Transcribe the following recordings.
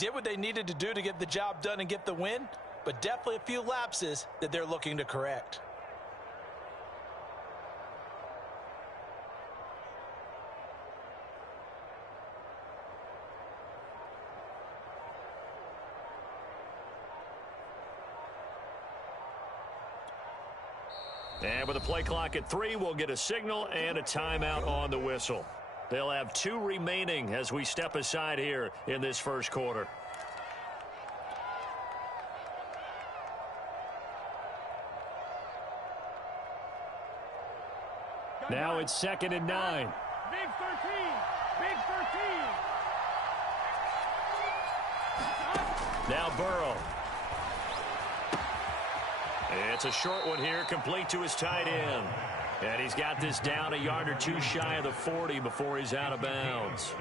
did what they needed to do to get the job done and get the win, but definitely a few lapses that they're looking to correct. And with the play clock at 3, we'll get a signal and a timeout on the whistle. They'll have 2 remaining as we step aside here in this first quarter. Now it's 2nd and 9. Big 13. Big 13. Now Burrow. It's a short one here, complete to his tight end. And he's got this down a yard or 2 shy of the 40 before he's out of bounds.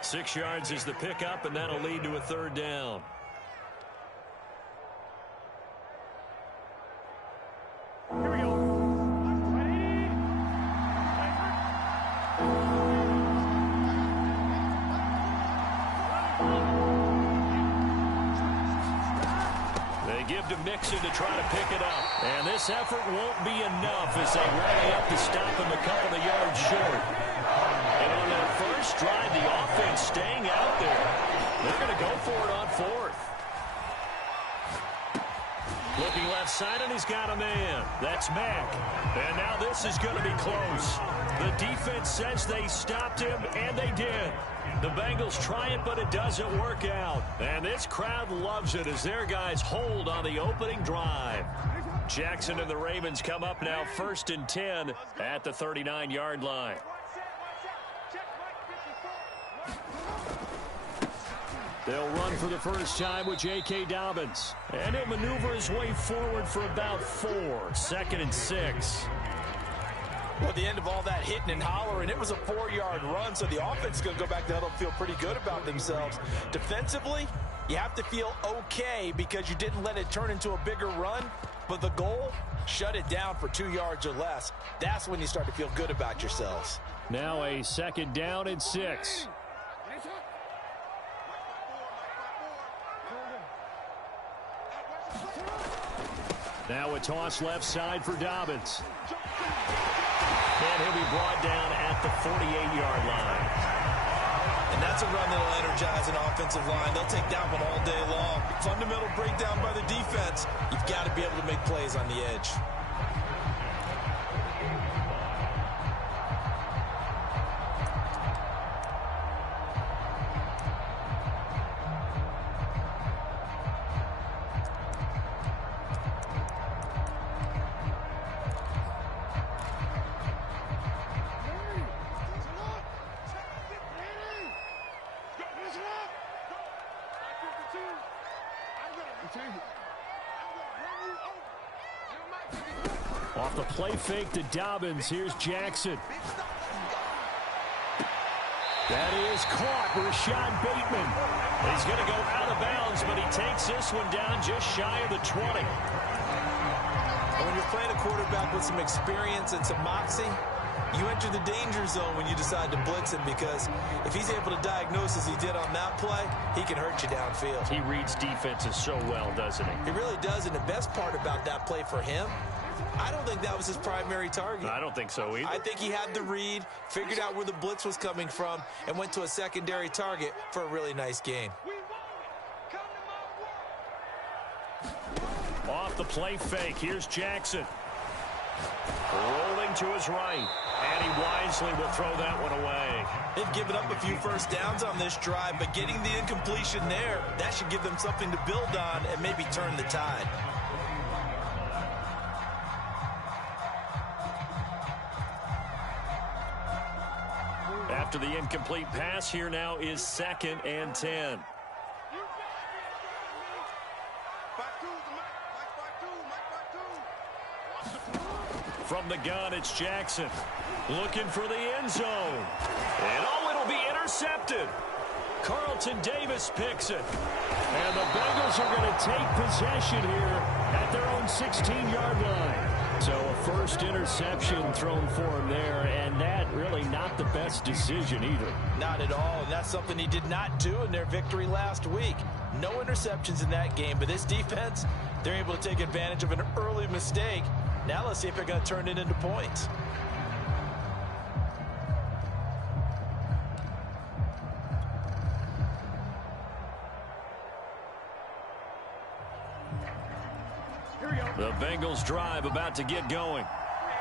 6 yards is the pickup, and that'll lead to a 3rd down. Here we go. Give to Mixon to try to pick it up. And this effort won't be enough as they rally up to stop him a couple of yards short. And on that first drive, the offense staying out there. They're going to go for it on 4th. Looking left side, and he's got a man. That's Mack. And now this is going to be close. The defense says they stopped him, and they did. The Bengals try it, but it doesn't work out. And this crowd loves it as their guys hold on the opening drive. Jackson and the Ravens come up now 1st and 10 at the 39-yard line. They'll run for the first time with J.K. Dobbins. And he'll maneuver his way forward for about 4. 2nd and 6. Well, at the end of all that hitting and hollering, it was a 4-yard run, so the offense is going to go back to huddle and feel pretty good about themselves. Defensively, you have to feel okay because you didn't let it turn into a bigger run, but the goal, shut it down for 2 yards or less. That's when you start to feel good about yourselves. Now a 2nd down and 6. Now a toss left side for Dobbins. And he'll be brought down at the 48-yard line. And that's a run that'll energize an offensive line. They'll take that one all day long. Fundamental breakdown by the defense. You've got to be able to make plays on the edge. Off the play fake to Dobbins. Here's Jackson. That is caught. Rashad Bateman. He's going to go out of bounds, but he takes this one down just shy of the 20. And when you're playing a quarterback with some experience and some moxie, you enter the danger zone when you decide to blitz him, because if he's able to diagnose as he did on that play, he can hurt you downfield. He reads defenses so well, doesn't he? He really does, and the best part about that play for him, I don't think that was his primary target. I don't think so either. I think he had the read, figured out where the blitz was coming from, and went to a secondary target for a really nice gain. Off the play fake, here's Jackson. Rolling to his right, and he wisely will throw that one away. They've given up a few first downs on this drive, but getting the incompletion there, that should give them something to build on and maybe turn the tide. After the incomplete pass, here now is 2nd and 10. From the gun, it's Jackson. Looking for the end zone. And it'll be intercepted. Carlton Davis picks it. And the Bengals are going to take possession here at their own 16-yard line. So a first interception thrown for him there, and that really not the best decision either. Not at all, and that's something he did not do in their victory last week. No interceptions in that game, but this defense, they're able to take advantage of an early mistake. Now let's see if they're going to turn it into points. The Bengals drive about to get going.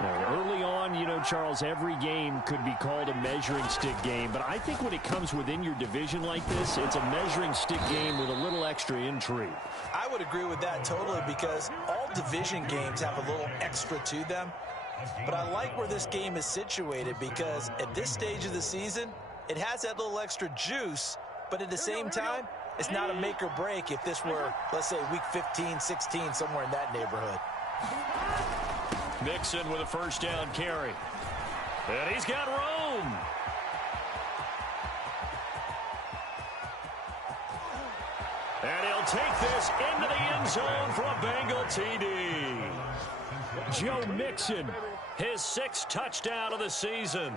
Early on, you know, Charles, every game could be called a measuring stick game. But I think when it comes within your division like this, it's a measuring stick game with a little extra intrigue. I would agree with that totally because all division games have a little extra to them. But I like where this game is situated because at this stage of the season, it has that little extra juice. But at the same time, it's not a make or break if this were, let's say, week 15, 16, somewhere in that neighborhood. Mixon with a first down carry. And he's got room. And he'll take this into the end zone for a Bengal TD. Joe Mixon, his 6th touchdown of the season.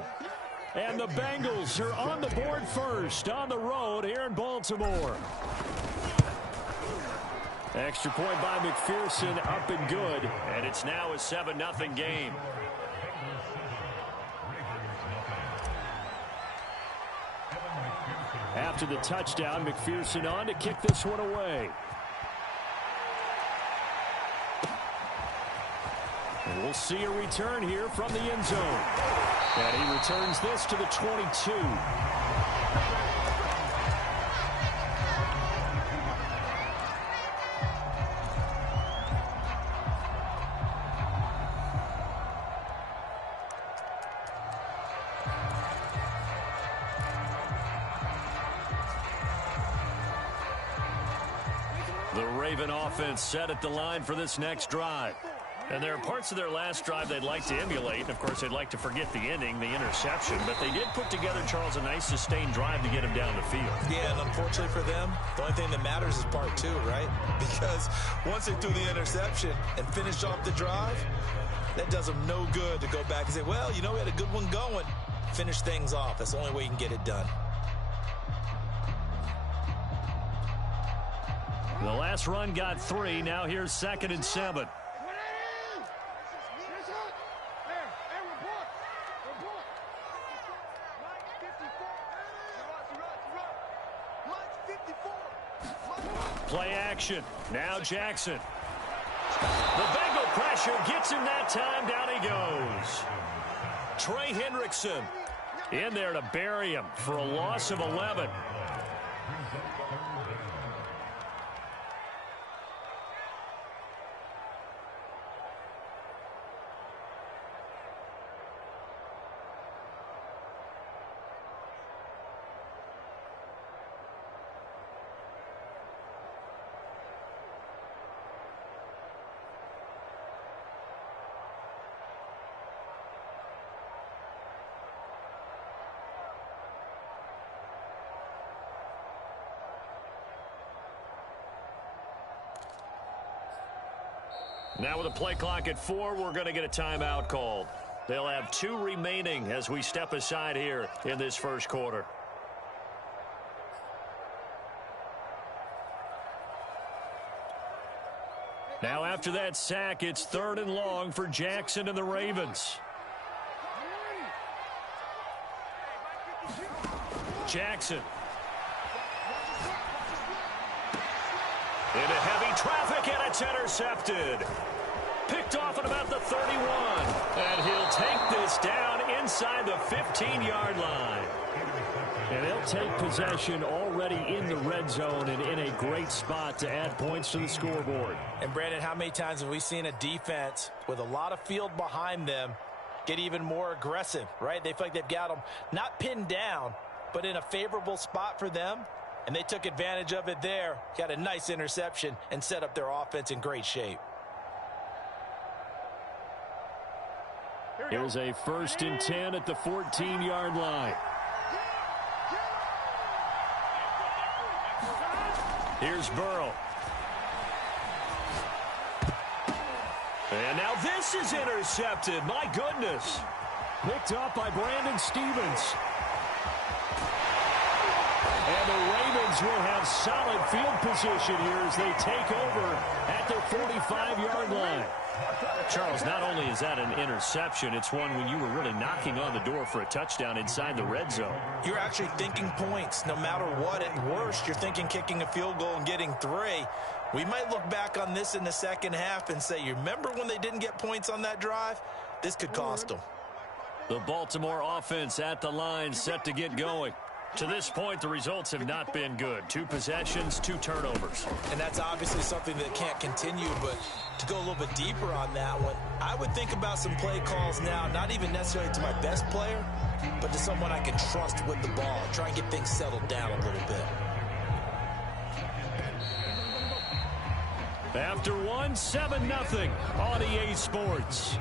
And the Bengals are on the board first on the road here in Baltimore. Extra point by McPherson, up and good. And it's now a 7-0 game. After the touchdown, McPherson on to kick this one away. And we'll see a return here from the end zone. And he returns this to the 22. The Raven offense set at the line for this next drive. And there are parts of their last drive they'd like to emulate. And, of course, they'd like to forget the ending, the interception. But they did put together, Charles, a nice sustained drive to get him down the field. Yeah, and unfortunately for them, the only thing that matters is part 2, right? Because once they threw the interception and finished off the drive, that does them no good to go back and say, well, you know, we had a good one going. Finish things off. That's the only way you can get it done. The last run got 3. Now here's 2nd and 7. Play action. Now Jackson. The Bengal pressure gets him that time. Down he goes. Trey Hendrickson in there to bury him for a loss of 11. Now with a play clock at 4, we're going to get a timeout called. They'll have 2 remaining as we step aside here in this first quarter. Now after that sack, it's 3rd and long for Jackson and the Ravens. Jackson. Into heavy traffic, and it's intercepted. Picked off at about the 31. And he'll take this down inside the 15-yard line. And they'll take possession already in the red zone and in a great spot to add points to the scoreboard. And, Brandon, how many times have we seen a defense with a lot of field behind them get even more aggressive, right? They feel like they've got them not pinned down, but in a favorable spot for them. And they took advantage of it there, got a nice interception, and set up their offense in great shape. Here's a 1st and 10 at the 14-yard line. Here's Burrow. And now this is intercepted. My goodness. Picked up by Brandon Stevens. And the Ravens will have solid field position here as they take over at their 45-yard line. Charles, not only is that an interception, it's one when you were really knocking on the door for a touchdown inside the red zone. You're actually thinking points. No matter what, at worst, you're thinking kicking a field goal and getting 3. We might look back on this in the second half and say, you remember when they didn't get points on that drive? This could cost them. The Baltimore offense at the line, set to get going. To this point, the results have not been good. 2 possessions, 2 turnovers. And that's obviously something that can't continue, but to go a little bit deeper on that one, I would think about some play calls now, not even necessarily to my best player, but to someone I can trust with the ball. Try and get things settled down a little bit. After 1, 7-0 on EA Sports.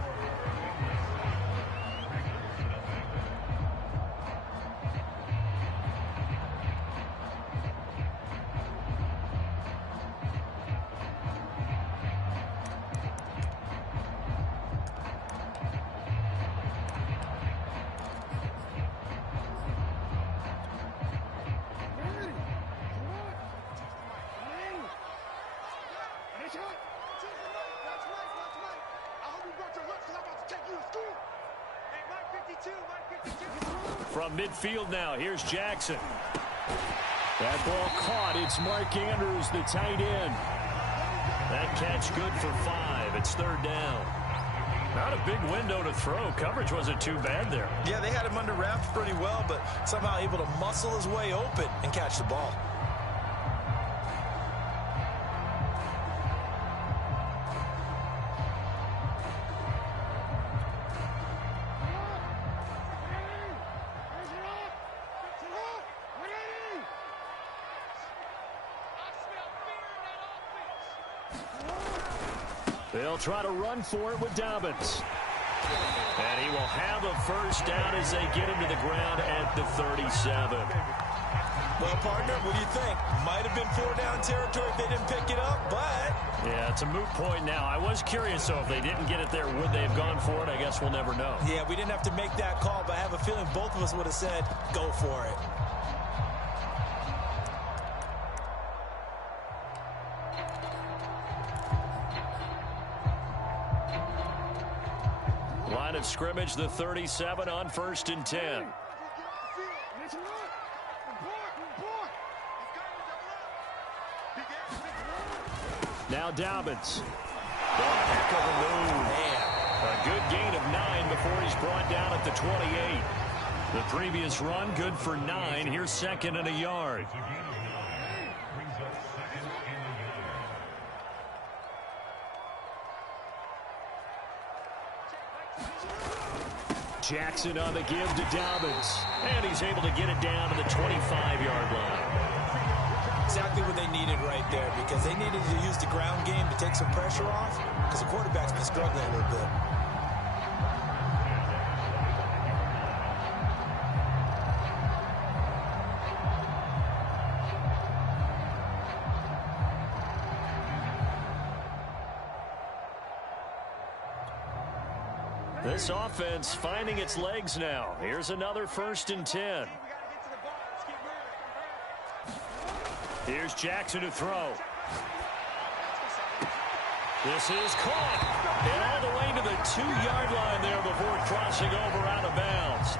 From midfield now, here's Jackson. That ball caught. It's Mark Andrews, the tight end. That catch good for 5. It's 3rd down. Not a big window to throw. Coverage wasn't too bad there. Yeah, they had him under wraps pretty well, but somehow able to muscle his way open and catch the ball. They'll try to run for it with Dobbins. And he will have a first down as they get him to the ground at the 37. Well, partner, what do you think? Might have been 4-down territory if they didn't pick it up, but... Yeah, it's a moot point now. I was curious, though, if they didn't get it there, would they have gone for it? I guess we'll never know. Yeah, we didn't have to make that call, but I have a feeling both of us would have said, go for it. Line of scrimmage, the 37 on 1st and 10. Now Dobbins. Heck of a move. A good gain of 9 before he's brought down at the 28. The previous run, good for 9. Here's 2nd and a yard. Jackson on the give to Dobbins. And he's able to get it down to the 25-yard line. Exactly what they needed right there, because they needed to use the ground game to take some pressure off, because the quarterback's been struggling a little bit. This offense finding its legs now. Here's another 1st and 10. Here's Jackson to throw. This is caught. And all the way to the 2-yard line there before crossing over out of bounds.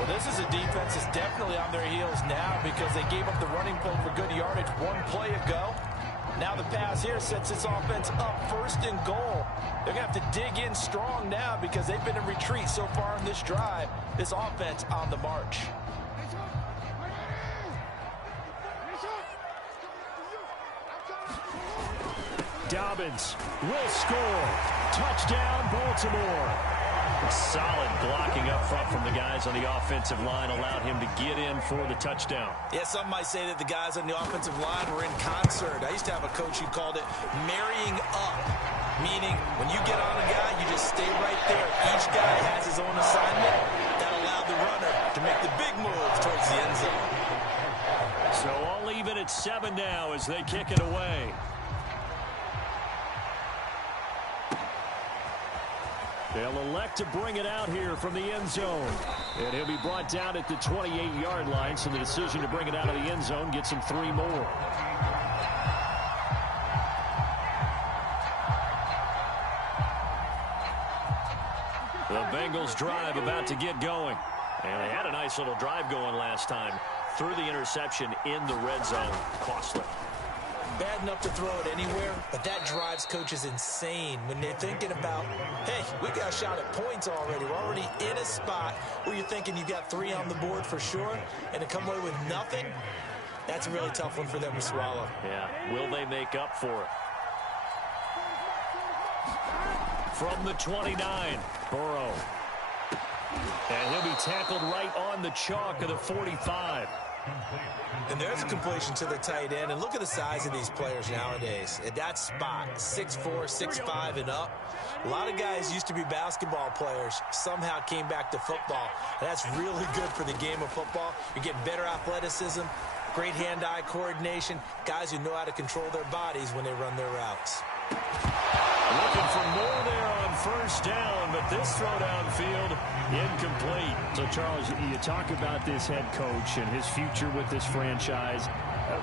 Well, this is a defense that's definitely on their heels now, because they gave up the running play for good yardage 1 play ago. Now the pass here sets this offense up 1st and goal. They're going to have to dig in strong now, because they've been in retreat so far in this drive. This offense on the march. Dobbins will score. Touchdown, Baltimore. Solid blocking up front from the guys on the offensive line allowed him to get in for the touchdown. Yeah, some might say that the guys on the offensive line were in concert. I used to have a coach who called it marrying up, meaning when you get on a guy, you just stay right there. Each guy has his own assignment. That allowed the runner to make the big move towards the end zone. So I'll leave it at 7 now as they kick it away. They'll elect to bring it out here from the end zone. And he'll be brought down at the 28-yard line, so the decision to bring it out of the end zone gets him 3 more. The Bengals drive about to get going. And they had a nice little drive going last time. Threw the interception in the red zone. Costly. Bad enough to throw it anywhere, but that drives coaches insane when they're thinking about, hey, we got a shot at points already. We're already in a spot where you're thinking you got 3 on the board for sure, and to come away with nothing, that's a really tough one for them to swallow. Yeah, will they make up for it? From the 29, Burrow. And he'll be tackled right on the chalk of the 45. And there's a completion to the tight end. And look at the size of these players nowadays. At that spot, 6'4", 6'5", and up. A lot of guys used to be basketball players, somehow came back to football. And that's really good for the game of football. You're getting better athleticism, great hand-eye coordination, guys who know how to control their bodies when they run their routes. Looking for more there on first down, but this throw downfield, incomplete. So, Charles, you talk about this head coach and his future with this franchise.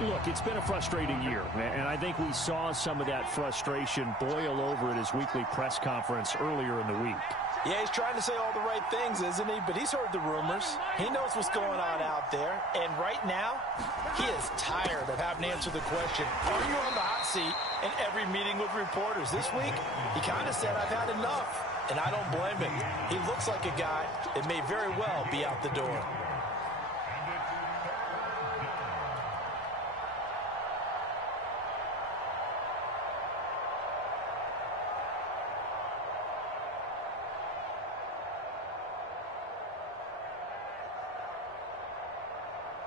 Look, it's been a frustrating year, and I think we saw some of that frustration boil over at his weekly press conference earlier in the week. Yeah, he's trying to say all the right things, isn't he? But he's heard the rumors. He knows what's going on out there. And right now, he is tired of having to answer the question, are you on the hot seat in every meeting with reporters? This week, he kind of said, I've had enough. And I don't blame him. He looks like a guy that may very well be out the door.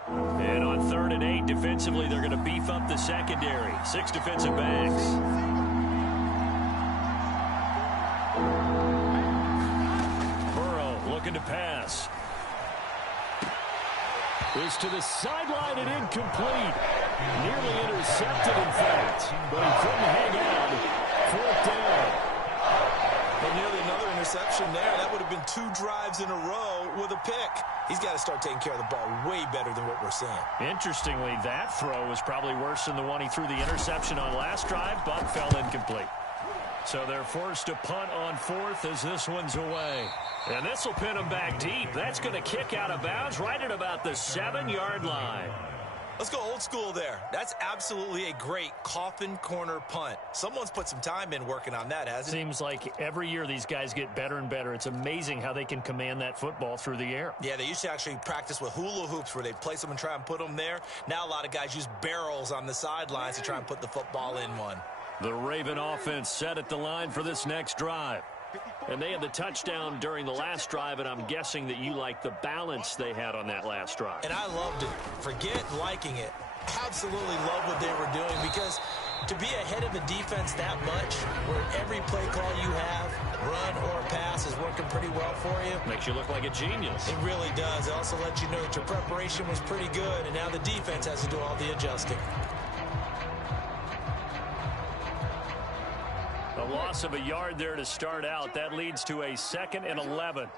And on 3rd and 8, defensively, they're going to beef up the secondary. 6 defensive backs. Burrow looking to pass. Is to the sideline and incomplete. Nearly intercepted, in fact. But he couldn't hang on. 4th down. Well, nearly another interception there. That would have been 2 drives in a row with a pick. He's got to start taking care of the ball way better than what we're seeing. Interestingly, that throw was probably worse than the one he threw the interception on last drive, but fell incomplete. So they're forced to punt on 4th as this one's away. And this will pin them back deep. That's going to kick out of bounds right at about the 7-yard line. Let's go old school there. That's absolutely a great coffin corner punt. Someone's put some time in working on that, hasn't it? Seems like every year these guys get better and better. It's amazing how they can command that football through the air. Yeah, they used to actually practice with hula hoops where they place them and try and put them there. Now a lot of guys use barrels on the sidelines to try and put the football in one. The Raven offense set at the line for this next drive. And they had the touchdown during the last drive, and I'm guessing that you like the balance they had on that last drive. And I loved it. Forget liking it. Absolutely love what they were doing, because to be ahead of a defense that much, where every play call you have, run or pass, is working pretty well for you. Makes you look like a genius. It really does. It also lets you know that your preparation was pretty good, and now the defense has to do all the adjusting. A loss of a yard there to start out. That leads to a 2nd and 11.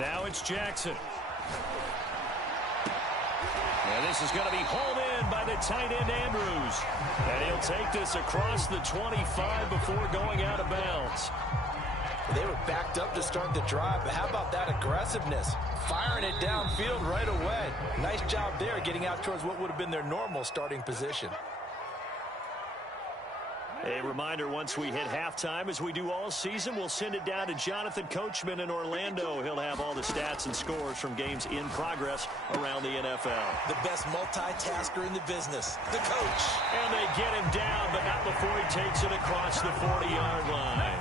Now it's Jackson. And this is going to be hauled in by the tight end Andrews. And he'll take this across the 25 before going out of bounds. They were backed up to start the drive, but how about that aggressiveness? Firing it downfield right away. Nice job there, getting out towards what would have been their normal starting position. A reminder, once we hit halftime, as we do all season, we'll send it down to Jonathan Coachman in Orlando. He'll have all the stats and scores from games in progress around the NFL. The best multitasker in the business, the coach. And they get him down, but not before he takes it across the 40-yard line.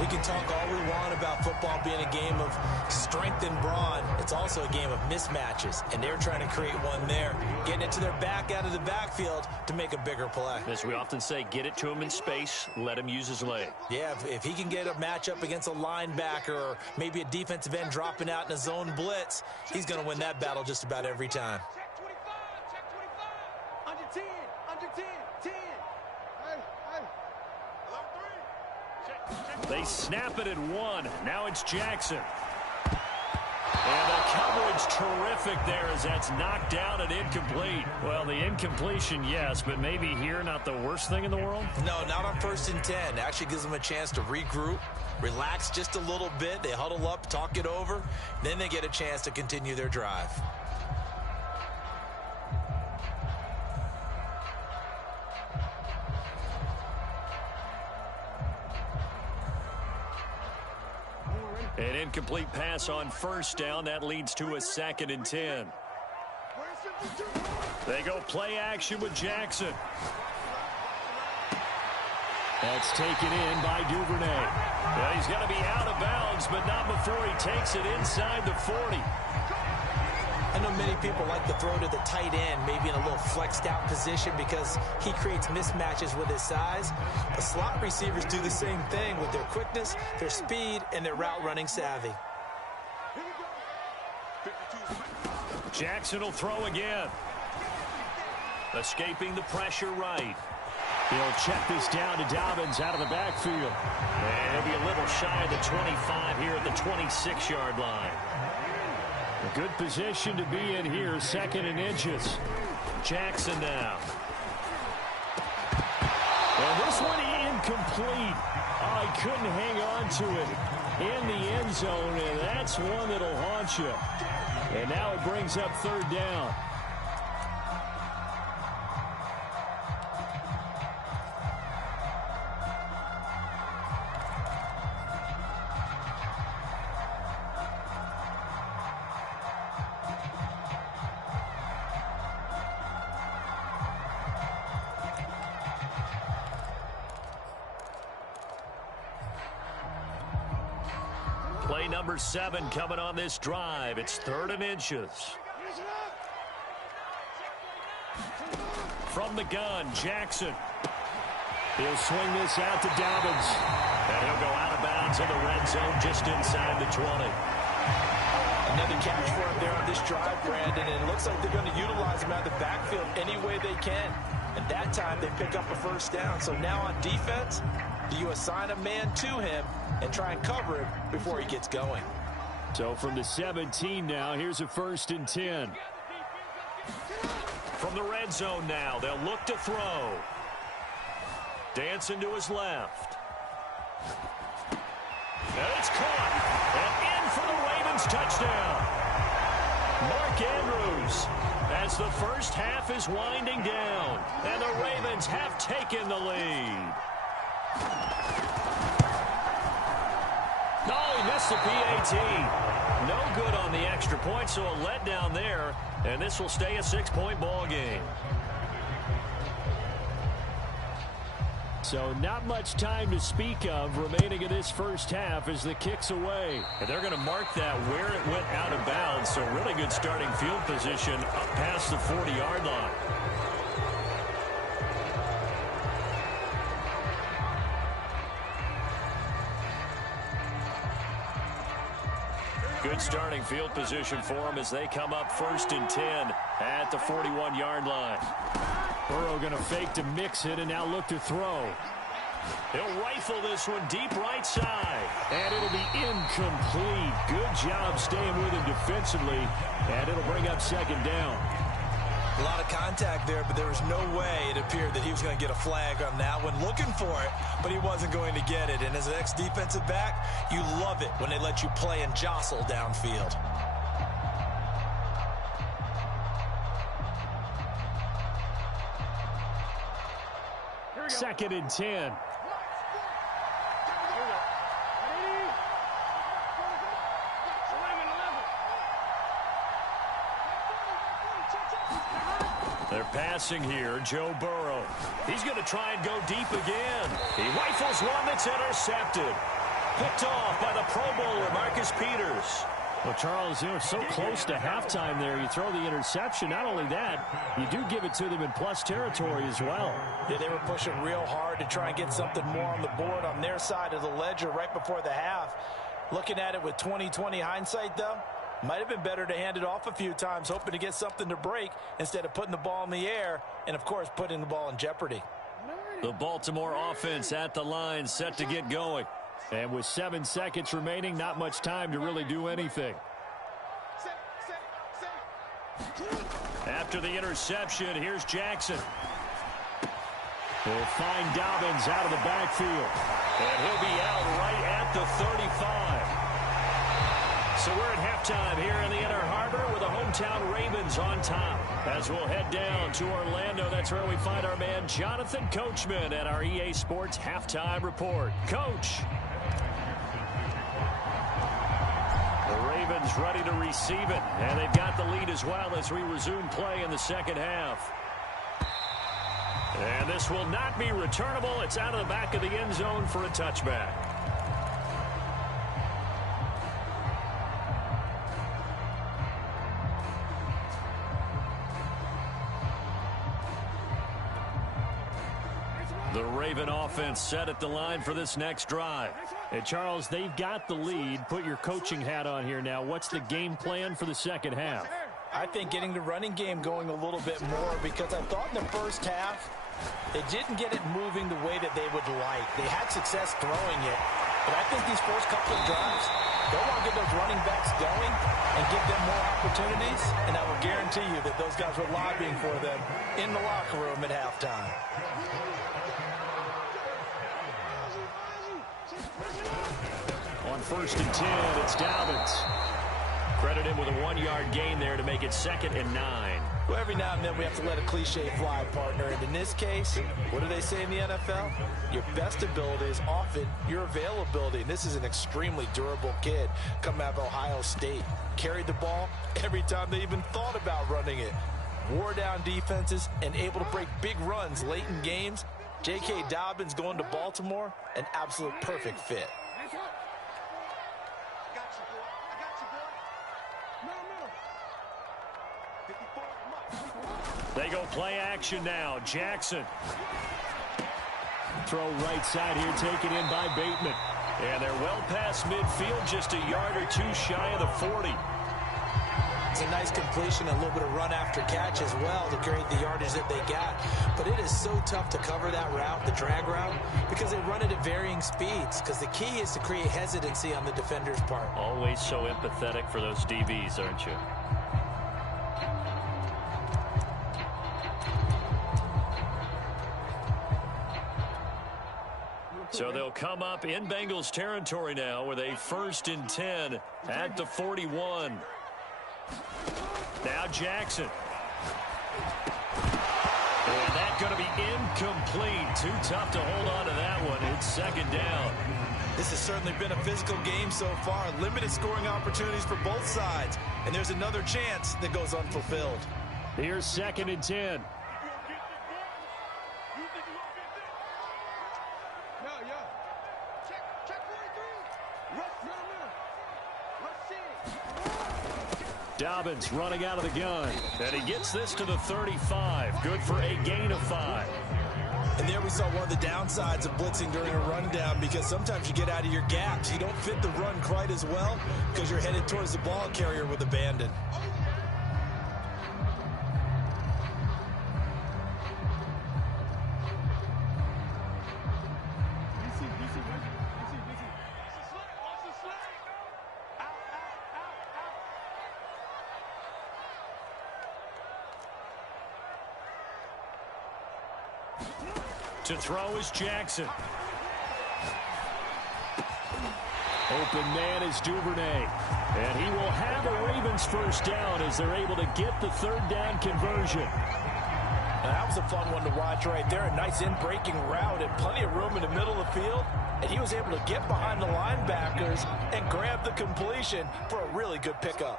We can talk all we want about football being a game of strength and brawn. It's also a game of mismatches, and they're trying to create one there, getting it to their back out of the backfield to make a bigger play. As we often say, get it to him in space, let him use his leg. Yeah, if he can get a matchup against a linebacker or maybe a defensive end dropping out in a zone blitz, he's going to win that battle just about every time. Under 10, under 10, 10. Hey, hey. 11-3. Check. They snap it at 1. Now it's Jackson. And the coverage terrific there as that's knocked down and incomplete. Well, the incompletion, yes, but maybe here not the worst thing in the world? No, not on 1st and 10. Actually gives them a chance to regroup, relax just a little bit. They huddle up, talk it over. Then they get a chance to continue their drive. An incomplete pass on 1st down. That leads to a 2nd and 10. They go play action with Jackson. That's taken in by Duvernay. Well, he's going to be out of bounds, but not before he takes it inside the 40. I know many people like to throw to the tight end, maybe in a little flexed out position because he creates mismatches with his size. But slot receivers do the same thing with their quickness, their speed, and their route running savvy. Jackson will throw again. Escaping the pressure right. He'll check this down to Dobbins out of the backfield. And he'll be a little shy of the 25 here at the 26-yard line. A good position to be in here, 2nd and inches. Jackson now. Well, this one incomplete. Oh, he couldn't hang on to it in the end zone, and that's one that'll haunt you. And now it brings up 3rd down. Play number 7 coming on this drive. It's 3rd and inches. From the gun, Jackson. He'll swing this out to Dobbins. And he'll go out of bounds in the red zone just inside the 20. Another catch for him there on this drive, Brandon, and it looks like they're going to utilize him out of the backfield any way they can. And that time they pick up a 1st down. So now on defense, do you assign a man to him and try and cover him before he gets going? So from the 17 now, here's a 1st and 10. From the red zone now, they'll look to throw. Dancing to his left. And it's caught. And in for the Ravens touchdown. Mark Andrews, as the first half is winding down. And the Ravens have taken the lead. Oh, he missed the PAT. No good on the extra point, so a letdown there. And this will stay a 6-point ball game. So not much time to speak of remaining in this first half as the kick's away. And they're going to mark that where it went out of bounds. So really good starting field position up past the 40-yard line. Good starting field position for them as they come up 1st and 10 at the 41-yard line. Burrow going to fake to mix it and now look to throw. He'll rifle this one deep right side. And it'll be incomplete. Good job staying with him defensively. And it'll bring up 2nd down. A lot of contact there, but there was no way it appeared that he was going to get a flag on that one. Looking for it, but he wasn't going to get it. And as an ex-defensive back, you love it when they let you play and jostle downfield. Second and 10. They're passing here, Joe Burrow. He's going to try and go deep again. He rifles one that's intercepted. Picked off by the Pro Bowler, Marcus Peters. Well, Charles, you know, so close to halftime there. You throw the interception. Not only that, you do give it to them in plus territory as well. Yeah, they were pushing real hard to try and get something more on the board on their side of the ledger right before the half. Looking at it with 20/20 hindsight, though, might have been better to hand it off a few times, hoping to get something to break instead of putting the ball in the air and, of course, putting the ball in jeopardy. The Baltimore offense at the line, set to get going. And with 7 seconds remaining, not much time to really do anything. After the interception, here's Jackson. They'll find Dobbins out of the backfield. And he'll be out right at the 35. So we're at halftime here in the Inner Harbor with the hometown Ravens on top. As we'll head down to Orlando, that's where we find our man Jonathan Coachman at our EA Sports Halftime Report. Coach. The Ravens ready to receive it, and they've got the lead as well as we resume play in the second half. And this will not be returnable. It's out of the back of the end zone for a touchback. The Raven offense set at the line for this next drive. And Charles, they've got the lead. Put your coaching hat on here now. What's the game plan for the second half? I think getting the running game going a little bit more, because I thought in the first half they didn't get it moving the way that they would like. They had success throwing it, but I think these first couple of drives, they want to get those running backs going and give them more opportunities, and I will guarantee you that those guys were lobbying for them in the locker room at halftime. On 1st and 10, it's Dobbins. Credit him with a 1-yard gain there to make it 2nd and 9. Well, every now and then we have to let a cliche fly, partner. And in this case, what do they say in the NFL? Your best ability is often your availability. And this is an extremely durable kid coming out of Ohio State. Carried the ball every time they even thought about running it. Wore down defenses and able to break big runs late in games. J.K. Dobbins going to Baltimore, an absolute perfect fit. They go play action now. Jackson. Throw right side here, taken in by Bateman. And they're well past midfield, just a yard or two shy of the 40. It's a nice completion, a little bit of run after catch as well to create the yardage that they got. But it is so tough to cover that route, the drag route, because they run it at varying speeds. Because the key is to create hesitancy on the defender's part. Always so empathetic for those DBs, aren't you? So they'll come up in Bengals territory now with a 1st and 10 at the 41. Now Jackson. And that's going to be incomplete. Too tough to hold on to that one. It's 2nd down. This has certainly been a physical game so far. Limited scoring opportunities for both sides. And there's another chance that goes unfulfilled. Here's 2nd and 10. Dobbins running out of the gun. And he gets this to the 35. Good for a gain of 5. And there we saw one of the downsides of blitzing during a rundown, because sometimes you get out of your gaps. You don't fit the run quite as well because you're headed towards the ball carrier with abandon. To throw is Jackson. Open man is Duvernay. And he will have a Ravens 1st down as they're able to get the 3rd down conversion. Now, that was a fun one to watch right there. A nice in-breaking route and plenty of room in the middle of the field. And he was able to get behind the linebackers and grab the completion for a really good pickup.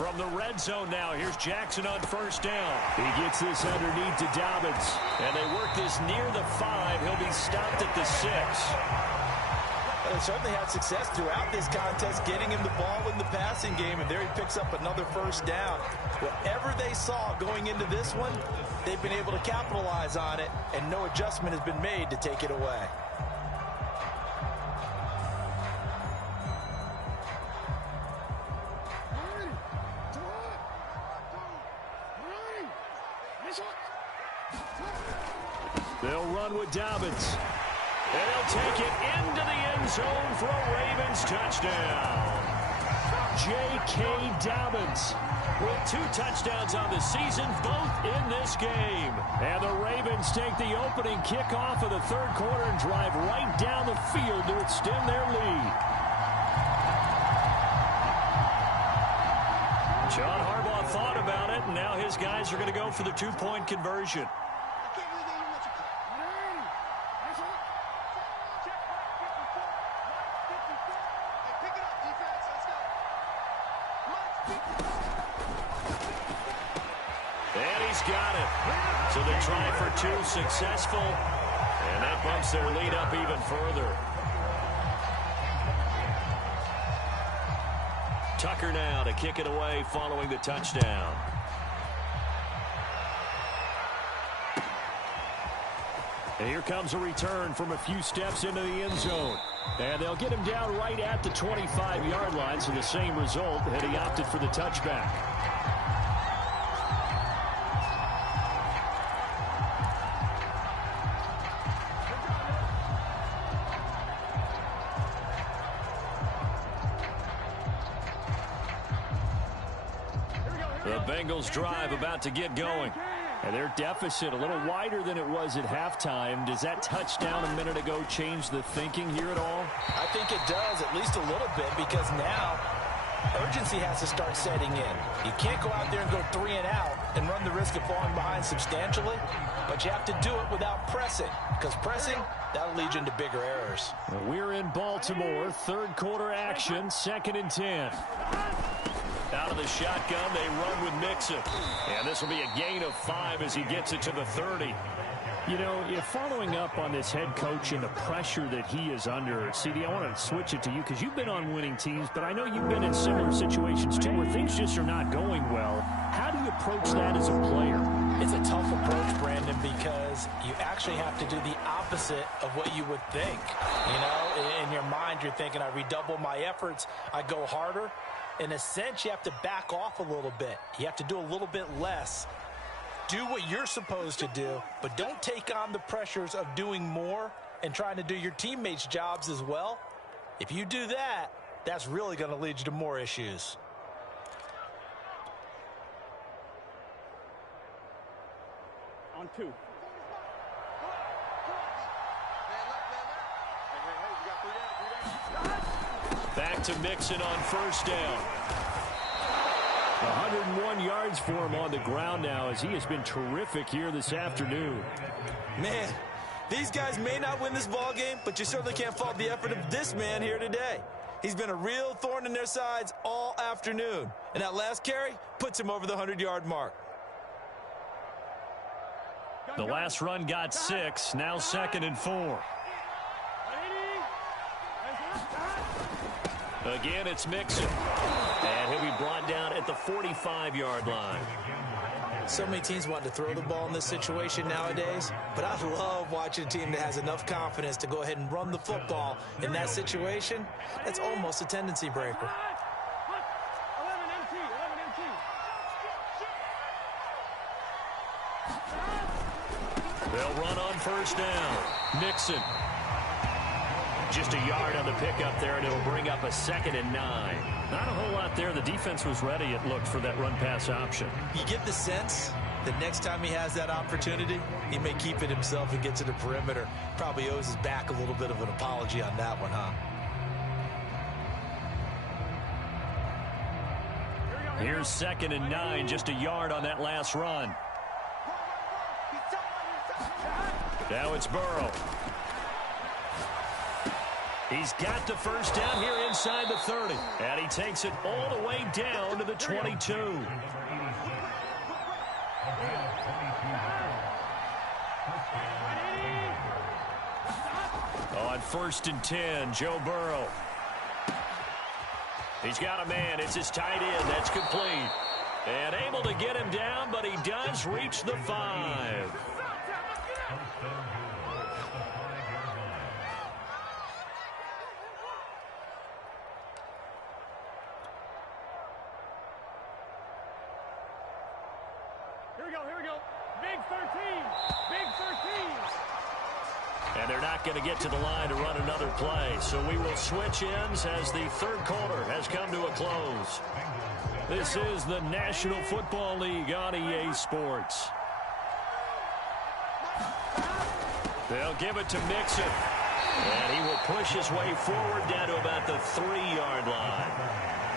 From the red zone now, here's Jackson on 1st down. He gets this underneath to Dobbins. And they work this near the 5. He'll be stopped at the 6. They certainly had success throughout this contest, getting him the ball in the passing game, and there he picks up another 1st down. Whatever they saw going into this one, they've been able to capitalize on it, and no adjustment has been made to take it away. run with Dobbins. And he'll take it into the end zone for a Ravens touchdown. J.K. Dobbins with 2 touchdowns on the season, both in this game. And the Ravens take the opening kickoff of the third quarter and drive right down the field to extend their lead. John Harbaugh thought about it, and now his guys are going to go for the 2-point conversion. And he's got it. So they try for 2, successful. And that bumps their lead up even further. Tucker now to kick it away following the touchdown. And here comes a return from a few steps into the end zone. And they'll get him down right at the 25-yard line, so the same result had he opted for the touchback. The Bengals drive about to get going. And their deficit a little wider than it was at halftime. Does that touchdown a minute ago change the thinking here at all? I think it does, at least a little bit, because now urgency has to start setting in. You can't go out there and go 3 and out and run the risk of falling behind substantially, but you have to do it without pressing, because pressing, that'll lead you into bigger errors. Well, we're in Baltimore, third quarter action, 2nd and 10. Out of the shotgun, they run with Mixon. And this will be a gain of 5 as he gets it to the 30. You know, following up on this head coach and the pressure that he is under, CD, I want to switch it to you because you've been on winning teams, but I know you've been in similar situations too where things just are not going well. How do you approach that as a player? It's a tough approach, Brandon, because you actually have to do the opposite of what you would think. You know, in your mind, you're thinking, I redouble my efforts, I go harder. In a sense, you have to back off a little bit. You have to do a little bit less. Do what you're supposed to do, but don't take on the pressures of doing more and trying to do your teammates' jobs as well. If you do that, that's really going to lead you to more issues. On 2. Back to Mixon on first down. 101 yards for him on the ground now as he has been terrific here this afternoon. Man, these guys may not win this ball game, but you certainly can't fault the effort of this man here today. He's been a real thorn in their sides all afternoon. And that last carry puts him over the 100-yard mark. The last run got 6, now 2nd and 4. Again, it's Mixon. And he'll be brought down at the 45-yard line. So many teams want to throw the ball in this situation nowadays, but I love watching a team that has enough confidence to go ahead and run the football in that situation. That's almost a tendency breaker. They'll run on first down. Mixon. Just a yard on the pickup there, and it'll bring up a 2nd and 9. Not a whole lot there. The defense was ready, it looked, for that run-pass option. You get the sense that next time he has that opportunity, he may keep it himself and get to the perimeter. Probably owes his back a little bit of an apology on that one, huh? Here's 2nd and 9, just a yard on that last run. Now it's Burrow. He's got the first down here inside the 30. And he takes it all the way down to the 22. On 1st and 10, Joe Burrow. He's got a man. It's his tight end. That's complete. And able to get him down, but he does reach the 5. Here we go. Big 13. Big 13. And they're not going to get to the line to run another play. So we will switch ends as the third quarter has come to a close. This is the National Football League on EA Sports. They'll give it to Mixon. And he will push his way forward down to about the 3-yard line.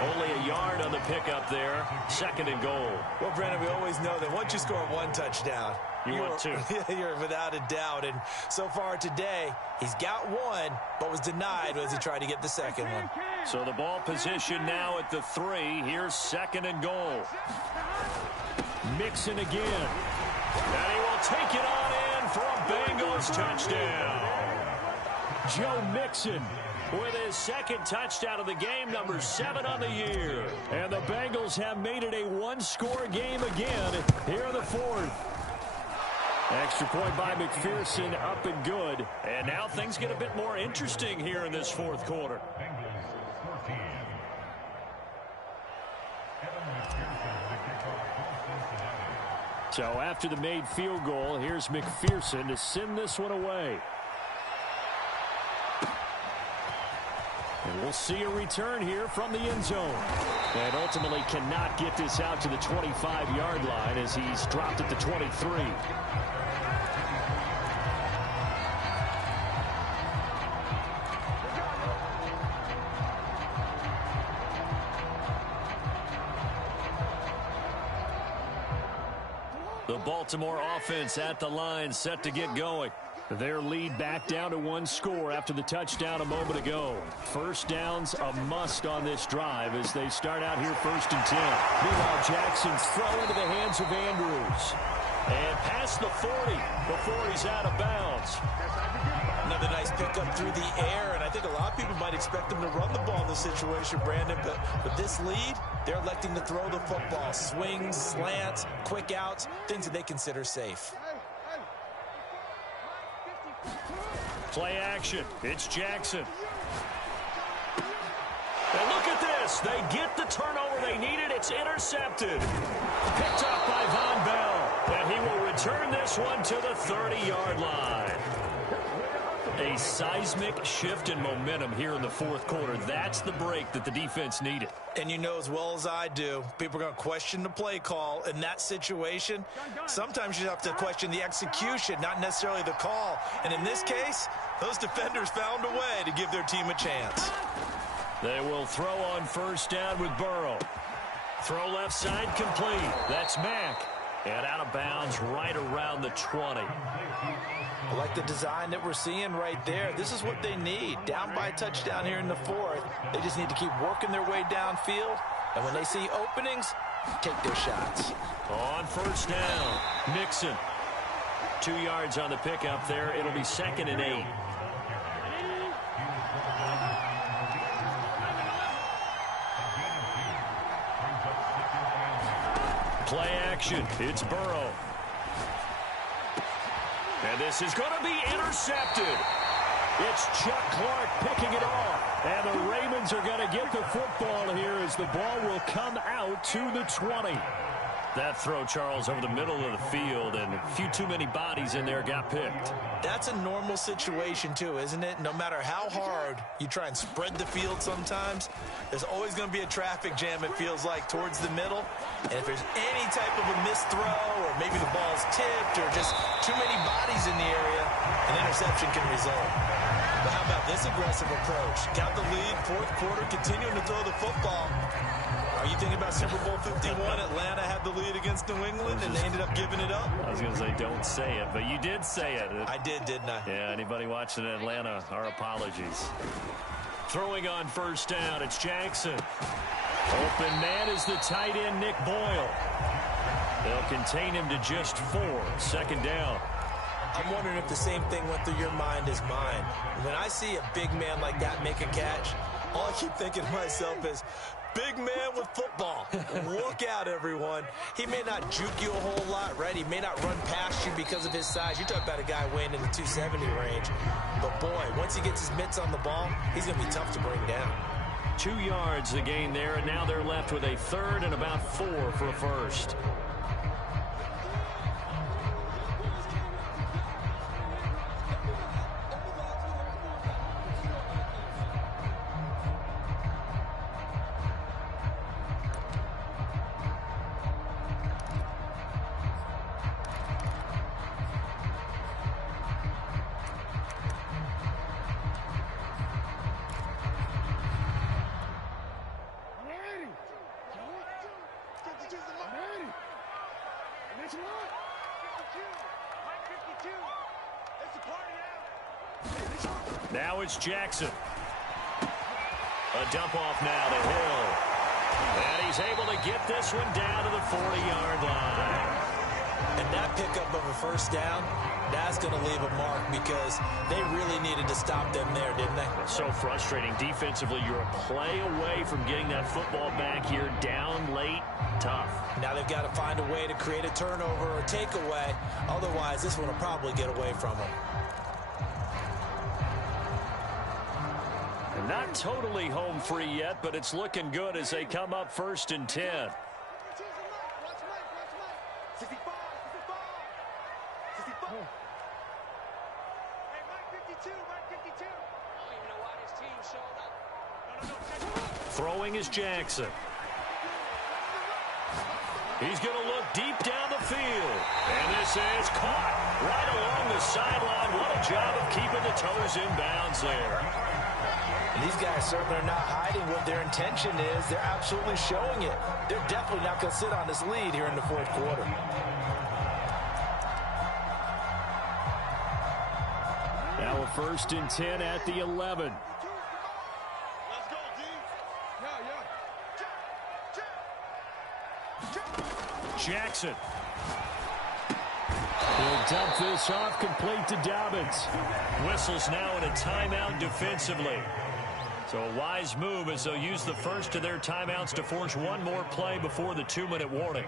Only a yard on the pickup there. 2nd and goal. Well, Brandon, we always know that once you score one touchdown, want two. You're without a doubt. And so far today, he's got one, but was denied as he tried to get the second one. So the ball position now at the 3. Here's 2nd and goal. Mixon again. And he will take it on in for a Bengals touchdown. Joe Mixon with his 2nd touchdown of the game, number 7 on the year. And the Bengals have made it a one-score game again here in the 4th. Extra point by McPherson, up and good. And now things get a bit more interesting here in this 4th quarter. So after the made field goal, here's McPherson to send this one away. And we'll see a return here from the end zone. And ultimately cannot get this out to the 25-yard line as he's dropped at the 23. The Baltimore offense at the line, set to get going. Their lead back down to 1 score after the touchdown a moment ago. First down's a must on this drive as they start out here 1st and 10. Meanwhile, Jackson's throw into the hands of Andrews. And past the 40 before he's out of bounds. Another nice pickup through the air, and I think a lot of people might expect them to run the ball in this situation, Brandon, but with this lead, they're electing to throw the football. Swings, slants, quick outs, things that they consider safe. Play action. It's Jackson. And look at this. They get the turnover they needed. It's intercepted. Picked up by Von Bell. And he will return this one to the 30-yard line. A seismic shift in momentum here in the 4th quarter. That's the break that the defense needed. And you know as well as I do, people are going to question the play call in that situation. Sometimes you have to question the execution, not necessarily the call. And in this case, those defenders found a way to give their team a chance. They will throw on 1st down with Burrow. Throw left side complete. That's Mack. And out of bounds right around the 20. I like the design that we're seeing right there. This is what they need. Down by a touchdown here in the 4th. They just need to keep working their way downfield. And when they see openings, take their shots. On 1st down, Mixon. 2 yards on the pickup there. It'll be 2nd and 8. Play action. It's Burrow. And this is going to be intercepted. It's Chuck Clark picking it off. And the Ravens are going to get the football here as the ball will come out to the 20. That throw, Charles, over the middle of the field, and a few too many bodies in there got picked. That's a normal situation, too, isn't it? No matter how hard you try and spread the field sometimes, there's always going to be a traffic jam, it feels like, towards the middle. And if there's any type of a missed throw, or maybe the ball's tipped, or just too many bodies in the area, an interception can result. But how about this aggressive approach? Got the lead, 4th quarter, continuing to throw the football. Are you thinking about Super Bowl 51? Atlanta had the lead against New England, and they ended up giving it up? I was going to say, don't say it, but you did say it. I did, didn't I? Yeah, anybody watching Atlanta, our apologies. Throwing on 1st down, it's Jackson. Open man is the tight end, Nick Boyle. They'll contain him to just 4. 2nd down. I'm wondering if the same thing went through your mind as mine. When I see a big man like that make a catch, all I keep thinking to myself is, big man with football. Look out, everyone. He may not juke you a whole lot, right? He may not run past you because of his size. You're talking about a guy weighing in the 270 range. But, boy, once he gets his mitts on the ball, he's going to be tough to bring down. 2 yards the gain there, and now they're left with a 3rd and about 4 for a 1st. Now it's Jackson. A dump off now to Hill. And he's able to get this one down to the 40-yard line. And that pickup of a first down, that's going to leave a mark because they really needed to stop them there, didn't they? So frustrating. Defensively, you're a play away from getting that football back here down late. Tough. Now they've got to find a way to create a turnover or takeaway. Otherwise, this one will probably get away from them. Not totally home free yet, but it's looking good as they come up 1st and 10. Throwing is Jackson. He's going to look deep down the field. And this is caught right along the sideline. What a job of keeping the toes in bounds there. And these guys certainly are not hiding what their intention is. They're absolutely showing it. They're definitely not going to sit on this lead here in the 4th quarter. Now a 1st and 10 at the 11. Jackson. He'll dump this off complete to Dobbins. Whistles now in a timeout defensively. So a wise move as they'll use the first of their timeouts to force one more play before the 2-minute warning.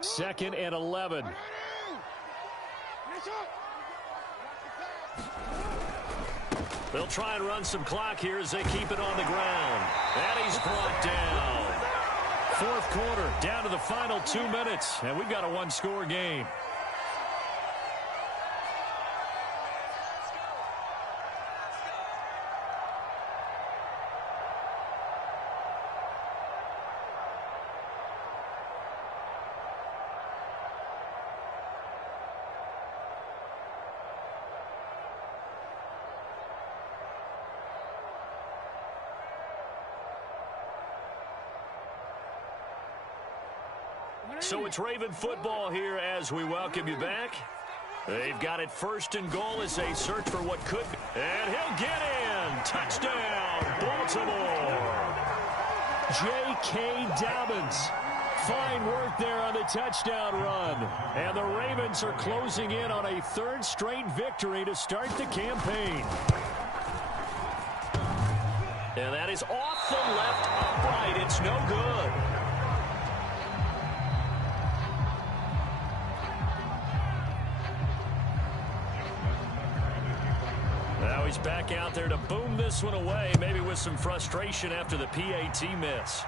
Second and 11. They'll try and run some clock here as they keep it on the ground. And he's brought down. 4th quarter, down to the final 2 minutes. And we've got a one-score game. So it's Raven football here as we welcome you back. They've got it 1st and goal as they search for what could be. And he'll get in. Touchdown, Baltimore. J.K. Dobbins. Fine work there on the touchdown run. And the Ravens are closing in on a 3rd straight victory to start the campaign. And that is off the left upright. It's no good. Now he's back out there to boom this one away, maybe with some frustration after the PAT miss.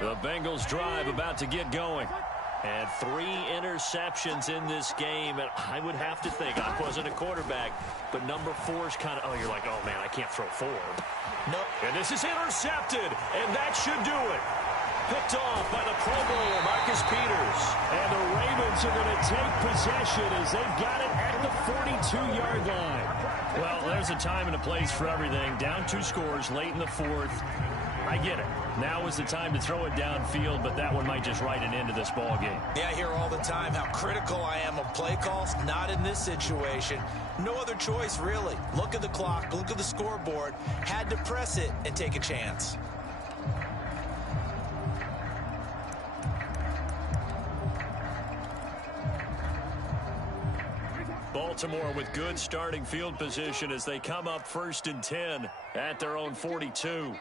The Bengals drive about to get going. And 3 interceptions in this game. And I would have to think, I wasn't a quarterback, but number 4 is kind of, oh, you're like, oh, man, I can't throw 4. Nope. And this is intercepted, and that should do it. Picked off by the Pro Bowler, Marcus Peters. And the Ravens are going to take possession as they've got it at the 42-yard line. Well, there's a time and a place for everything. Down 2 scores late in the 4th. I get it. Now is the time to throw it downfield, but that one might just write an end to this ball game. Yeah, I hear all the time how critical I am of play calls. Not in this situation. No other choice, really. Look at the clock. Look at the scoreboard. Had to press it and take a chance. Baltimore with good starting field position as they come up 1st and 10 at their own 42.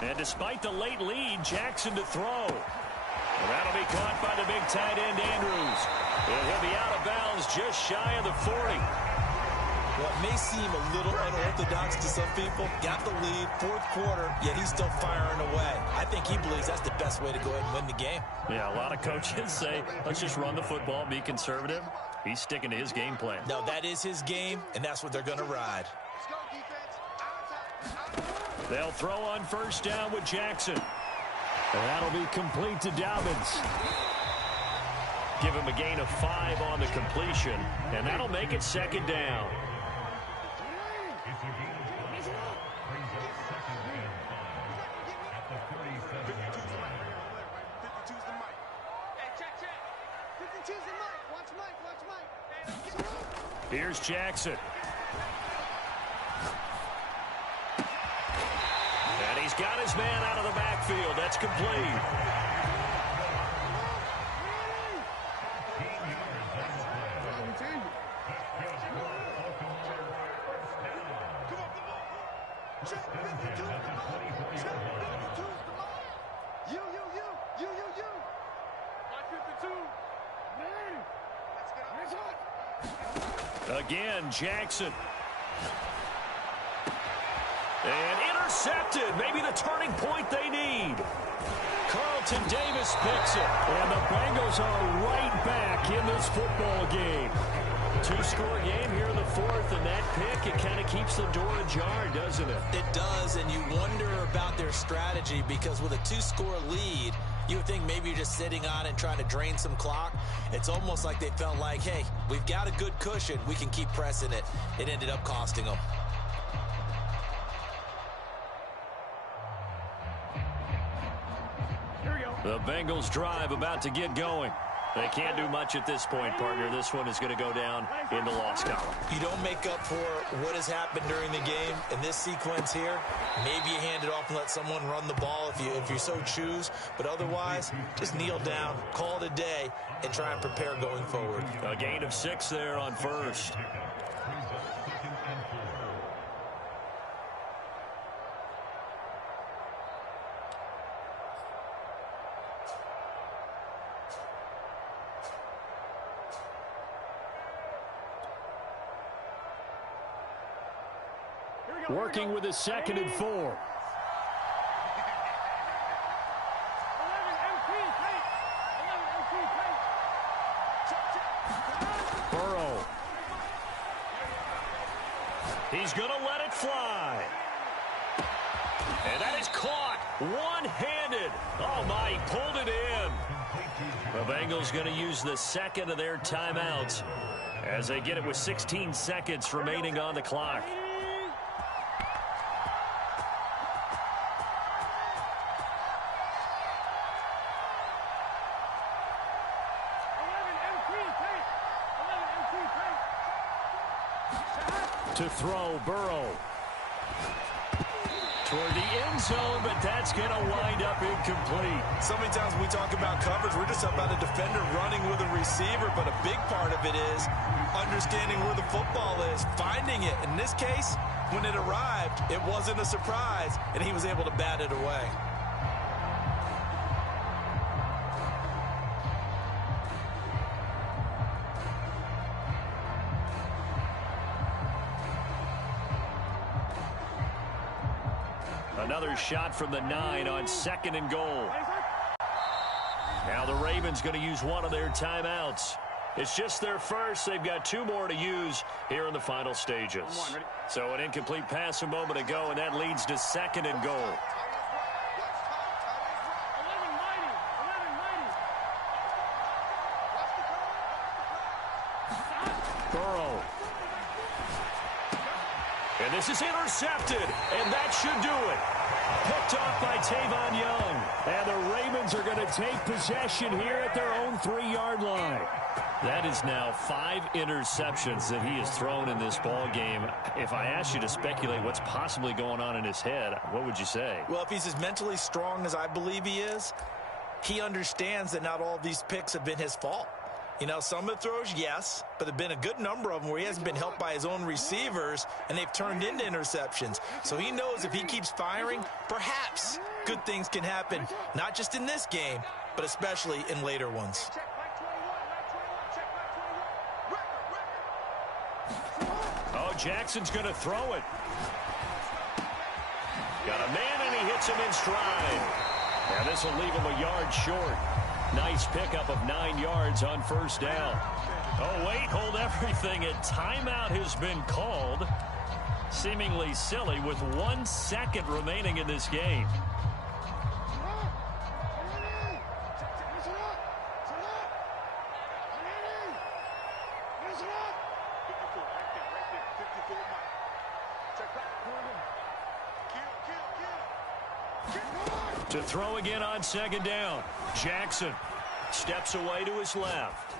And despite the late lead, Jackson to throw. And that'll be caught by the big tight end, Andrews. And he'll be out of bounds just shy of the 40. What may seem a little unorthodox to some people, got the lead, fourth quarter, yet he's still firing away. I think he believes that's the best way to go ahead and win the game. Yeah, a lot of coaches say, let's just run the football, be conservative. He's sticking to his game plan. No, that is his game, and that's what they're going to ride. They'll throw on first down with Jackson. And that'll be complete to Dobbins. Give him a gain of 5 on the completion, and that'll make it second down. Here's Jackson. And he's got his man out of the backfield. That's complete. Again, Jackson. And intercepted. Maybe the turning point they need. Carlton Davis picks it. And the Bengals are right back in this football game. Two-score game here in the fourth, and that pick, it kind of keeps the door ajar, doesn't it? It does, and you wonder about their strategy because with a two-score lead, you would think maybe you're just sitting on it and trying to drain some clock. It's almost like they felt like, hey, we've got a good cushion. We can keep pressing it. It ended up costing them. The Bengals drive about to get going. They can't do much at this point, partner. This one is going to go down in the loss column. You don't make up for what has happened during the game. In this sequence here, maybe you hand it off and let someone run the ball if you so choose. But otherwise, just kneel down, call it a day, and try and prepare going forward. A gain of 6 there on first. Working with his 2nd and 4. Burrow. He's going to let it fly. And that is caught one-handed. Oh, my, he pulled it in. The Bengals going to use the 2nd of their timeouts as they get it with 16 seconds remaining on the clock. To throw, Burrow. Toward the end zone, but that's going to wind up incomplete. So many times when we talk about coverage, we're just about a defender running with a receiver, but a big part of it is understanding where the football is, finding it. In this case, when it arrived, it wasn't a surprise, and he was able to bat it away. Another shot from the 9 on 2nd and goal. Now the Ravens going to use one of their timeouts. It's just their first. They've got 2 more to use here in the final stages. So an incomplete pass a moment ago, and that leads to 2nd and goal. Burrow. And this is intercepted, and that should do it. Picked off by Tavon Young. And the Ravens are going to take possession here at their own 3-yard line. That is now 5 interceptions that he has thrown in this ball game. If I asked you to speculate what's possibly going on in his head, what would you say? Well, if he's as mentally strong as I believe he is, he understands that not all these picks have been his fault. You know, some of the throws, yes, but there have been a good number of them where he hasn't been helped by his own receivers, and they've turned into interceptions. So he knows if he keeps firing, perhaps good things can happen, not just in this game, but especially in later ones. Oh, Jackson's going to throw it. Got a man, and he hits him in stride. And this will leave him a yard short. Nice pickup of 9 yards on first down. Oh, wait, hold everything. A timeout has been called. Seemingly silly with 1 second remaining in this game. To throw again on second down. Jackson steps away to his left.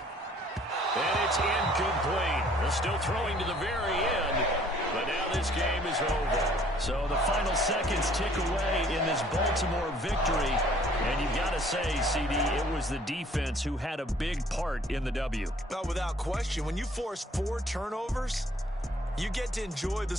And it's incomplete. They're still throwing to the very end. But now this game is over. So the final seconds tick away in this Baltimore victory. And you've got to say, CD, it was the defense who had a big part in the W. Without question, when you force 4 turnovers, you get to enjoy the